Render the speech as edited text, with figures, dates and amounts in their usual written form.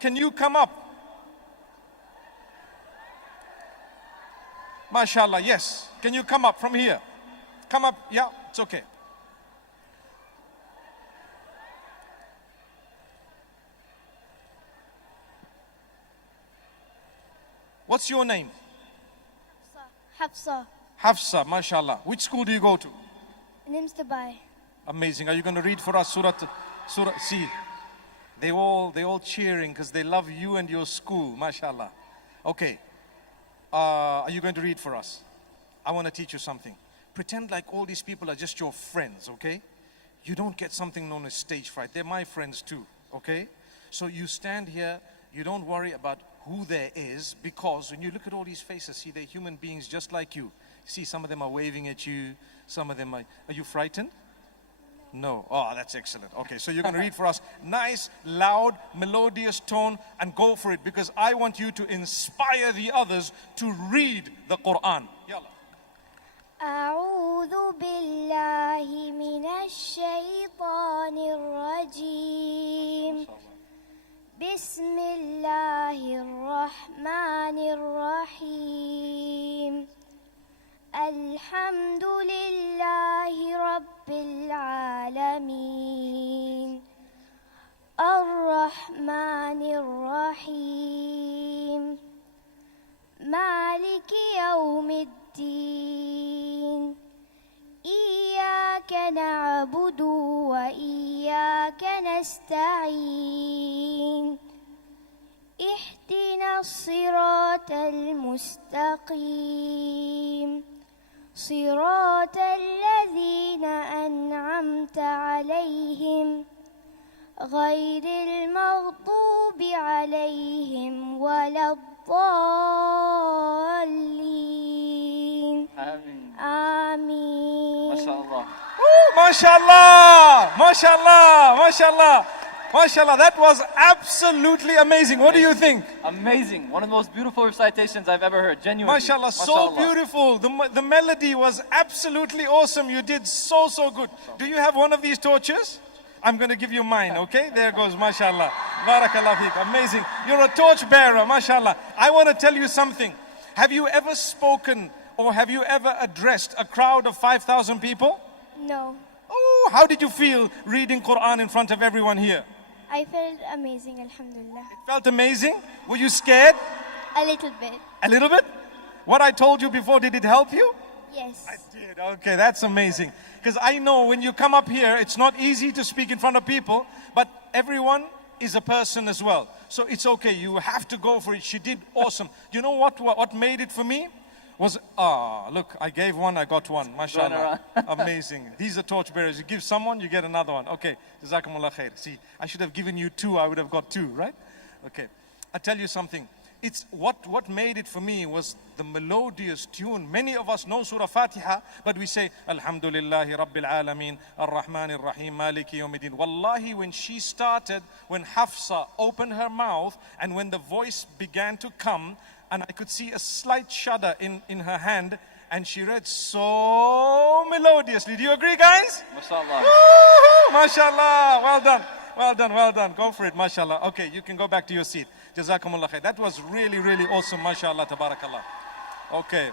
can you come up? MashaAllah, yes. Can you come up from here? Come up, yeah, it's okay. What's your name? Hafsa. Hafsa, MashaAllah. Which school do you go to? Nims Dubai. Amazing. Are you going to read for us Surah? See, they all cheering because they love you and your school, MashaAllah. Okay. Are you going to read for us? I want to teach you something. Pretend like all these people are just your friends, okay? You don't get something known as stage fright. They're my friends too, okay? So you stand here, you don't worry about who there is, because when you look at all these faces, see, they're human beings just like you. See, some of them are waving at you, some of them are you frightened? No. Oh, that's excellent. Okay, so you're going to read for us. Nice, loud, melodious tone, and go for it, because I want you to inspire the others to read the Quran. Yalla. أعوذ بالله من الشيطان الرجيم بسم الله الرحمن الرحيم الحمد لله رب العالمين الرحمن الرحيم مالك يوم الدين إياك نعبد وإياك نستعين اهدنا الصراط المستقيم صراط الذين أنعمت عليهم غير المغضوب عليهم ولا الضالين آمين. آمين. ما شاء الله. MashaAllah, MashaAllah, MashaAllah, MashaAllah. That was absolutely amazing. What do you think? Amazing. One of the most beautiful recitations I've ever heard. Genuinely. MashaAllah, so beautiful. The melody was absolutely awesome. You did so good. Do you have one of these torches? I'm going to give you mine, okay? There goes, MashaAllah. Barakallah feek. Amazing. You're a torch bearer, MashaAllah. I want to tell you something. Have you ever spoken or have you ever addressed a crowd of 5,000 people? No, Oh, how did you feel reading Quran in front of everyone here? I felt amazing, alhamdulillah. It felt amazing? Were you scared? A little bit, A little bit? What I told you before, did it help you? yes. I did. Okay, that's amazing. Because I know when you come up here, it's not easy to speak in front of people, but everyone is a person as well. So it's okay. You have to go for it. She did awesome. You know what made it for me? Was, look, I gave one, I got one. MashaAllah. Amazing. These are torch bearers. You give someone, you get another one. Okay. Jazakumullah khair. See, I should have given you two, I would have got two, right? Okay. I tell you something. It's what made it for me was the melodious tune. Many of us know Surah Fatiha, but we say, Alhamdulillahi Rabbil Alameen, Ar-Rahman Ar-Rahim, Maliki Yawmiddin. Wallahi, when she started, when Hafsa opened her mouth, and when the voice began to come, and I could see a slight shudder in her hand, and she read so melodiously. Do you agree, guys? MashaAllah. Woo-hoo! MashaAllah. Well done. Well done, well done. Go for it, MashaAllah. Okay, you can go back to your seat. Jazakumullah khair. That was really awesome, MashaAllah, tabarakallah. Okay.